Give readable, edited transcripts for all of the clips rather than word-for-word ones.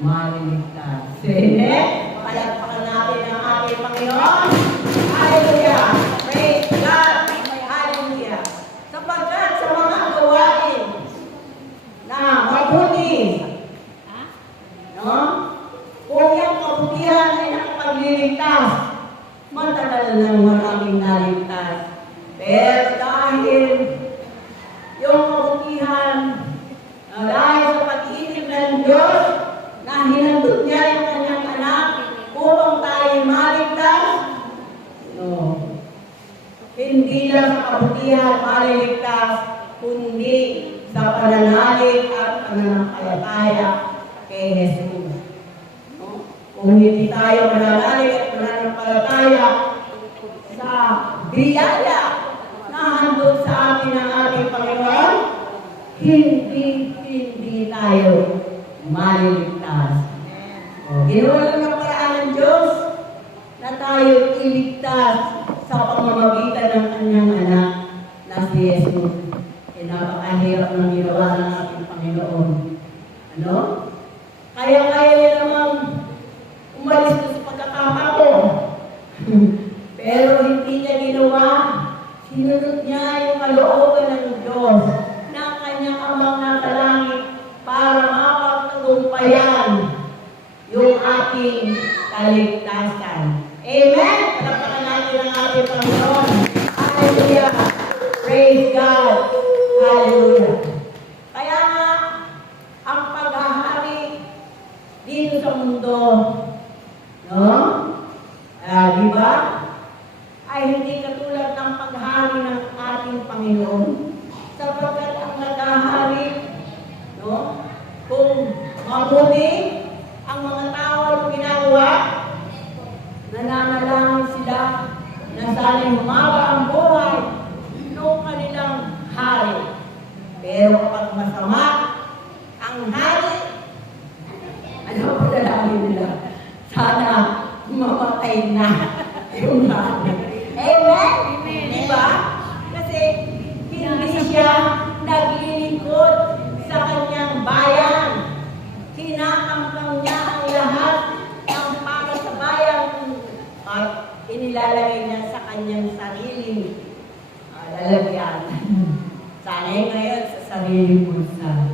maliligtas. Sige, palagpakan natin ang ating Panginoon. Hallelujah! Praise God! Hallelujah! Sapagkat sa mga gawain na mabuti, no? Kung yung kabutihan ay nakapagliligtas, matagal ng maraming naligtas. Pero dahil yung kabutihan, dahil sa pag-ibig ng Diyos, na hinandog niya yung kanyang anak upang tayo maligtas, no. Hindi lang sa kabutihan maliligtas, kundi sa pananalig at pananampalataya kay Jesus. No? Kung hindi tayo mananalig at pananampalataya sa biyaya na handog sa atin ng ating Panginoon, hindi tayo maliligtas. Ginawa lang ng paraan ng Diyos na tayo iligtas sa pamamagitan ng kanyang anak na si Jesus. Napakahirap ng ginawa ng ating Panginoon. Ano? Kaya niya namang umalis sa pagkakapako. Pero hindi niya ginawa. Sinunod niya yung kalooban ng Diyos na kanyang amang nakalangit para mapagtagumpayan yung ating kaligtasan. Amen? Palakpakan natin ang ating Panginoon. Hallelujah! Praise God! Hallelujah! Kaya nga, ang paghahari dito sa mundo, no? Di ba? Ay hindi katulad ng paghahari ng ating Panginoon. Sapagkat ang naghahari, no? Kung mabuti ang mga tao ang ginagawa, nananalangin sila na sana'y humaba ang buhay noong kanilang hari. Pero kapag masama ang hari, ano pa dalangin nila? Sana mamatay na yung hari. Amen? Diba? Kasi hindi siya naglilingkod sa kanyang bayan. Kinakangkang niya ang lahat ng para sa bayan at inilalagay niya sa kanyang sariling lalagyan. Sana'y ngayon sa sariling bulsa.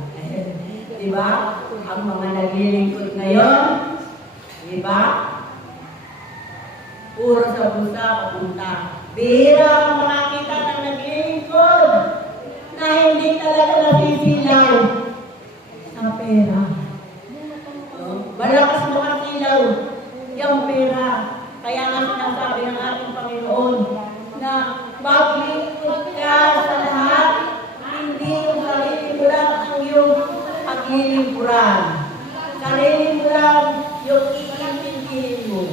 Diba? Ang mga naglilingkod ngayon, diba? Puro sa bulsa papunta. Bihira ang makakita ng naglilingkod na hindi talaga nasisilaw sa pera. Malakas makasilaw yung pera. Kaya nga sinasabi ng ating Panginoon na maglingkod ka sa lahat, hindi yung sarili mo lang ang iyong paglilingkuran. Sarili mo lang yung iintindihin mo.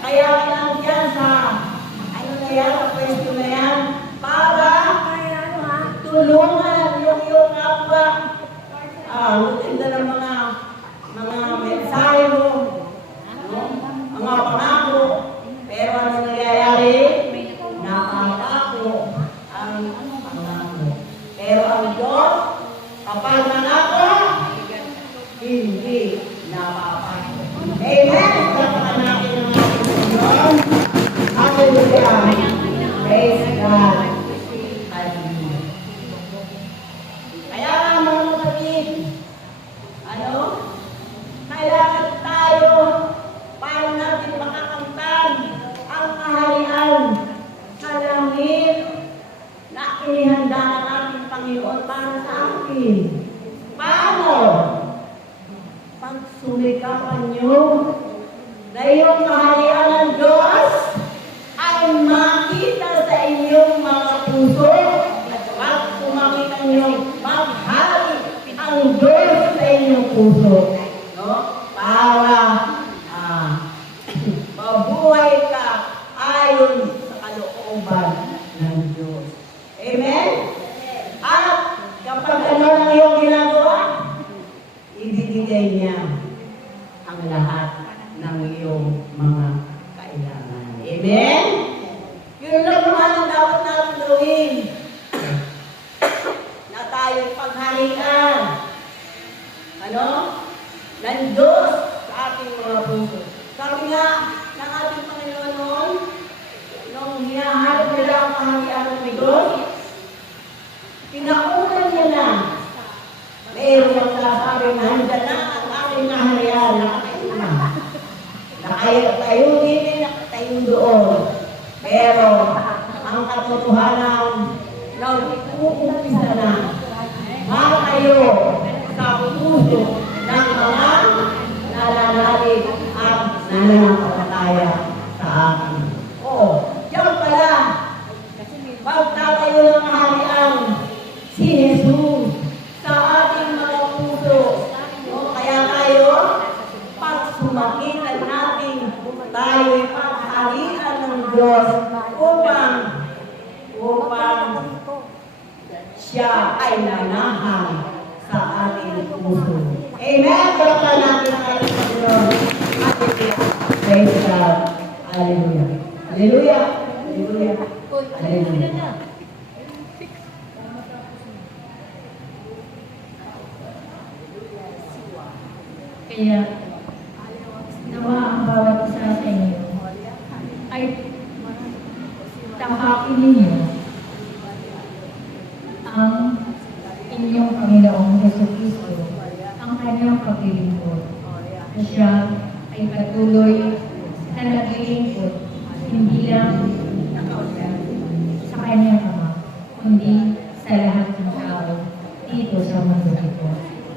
Kaya nandiyan sa ano na yan, sa pwesto na yan, para tulungan yung iyong kapwa. Maganda ng mga mensahe mo, no? Mga pangako, pero ano nangyayari? Napangako ang pangako. Pero ang Diyos, kapag nangako, hindi napapako. Amen! Kapag natin ang ating Panginoon. Hallelujah! Praise God! Hallelujah! Kaya mga kapatid, ano? Kailangan tayo para natin makakamtan ang kaharian sa langit na inihanda ng ating Panginoon para sa atin. Paano? Pagsumikapan nyo na yung kaharian ng Diyos ay makita sa inyong mga puso at kung makita nyo maghari ang Diyos sa inyong puso. No? Para mabuhay ka ayon sa kalooban ng Diyos. Amen? At kapag ano lang yung ginagawa, ibibigay niya ang lahat ng iyong mga kailangan. Amen? Yun lang naman ang dapat natin gawin. Na tayo'y pagharian. Ano? Ng Diyos ating mga puso. Sabi nga ng ating Panginoon noon, nung hinahanap nila ang kaharian ng Diyos, pinaunan niya na. Mayroon ang nasabi na handa na ang ating kaharian na kakauna. Nakatayo din, nakatayo doon. Pero ang katotohanan, nag-uumpisa na. Matayo sa puso ng mga nananalig at nananampalataya sa akin. Yan pala. Pagtatayo ng kaharian si Jesus sa ating mga puso. Kaya tayo, pag sumakitan natin, tayo'y pagharian ng Diyos upang siya ay manahan sa ating puso. Amen! Pagkakas natin ang ating Panginoon. Praise God. Hallelujah. Hallelujah. Hallelujah. Hallelujah. Kaya, nawa ang bawat isa sa inyo ay tahakin ninyo ang inyong Panginoong Jesucristo, ang kanyang paglilingkod. Na siya ay patuloy na naglilingkod, hindi lang sa kanyang Ama, kundi sa lahat ng tao dito sa mundo ito.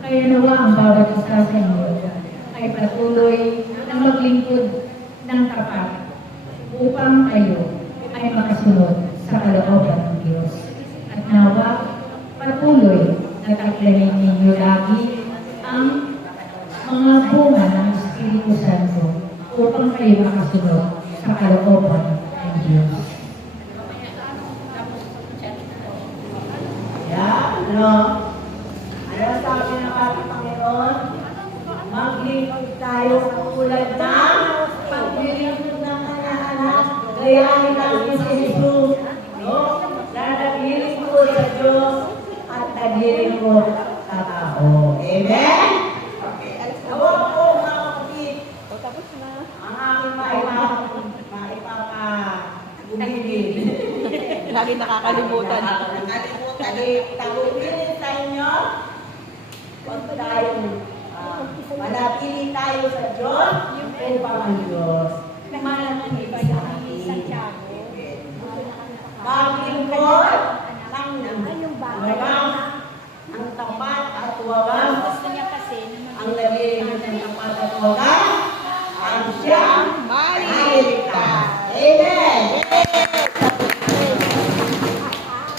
Kaya nawa ang bawat isa sa inyo ay patuloy na maglingkod ng tapat upang kayo ay makasunod sa kalooban ng Diyos. At nawa, patuloy na taklayin ninyo lagi ang mga bunga ng Espiritu Santo upang kayo makasunod sa kalooban ng Diyos. Ano sabi ng ating Panginoon? Maglingkod tayo sa tulad ng paglilingkod ng kanyang anak. Gayahin natin si Jesus. Na naglilingkod sa Diyos at naglilingkod sa tao. Amen? Tawag po mga kapatid. Ang aking maipapagumili. Lagi nakakalimutan. Tagubilin sa inyo. Huwag tayong manapili tayo sa Diyos upang ang Diyos manatili sa atin. Maglingkod ng wagas, ang tapat at wagas, ang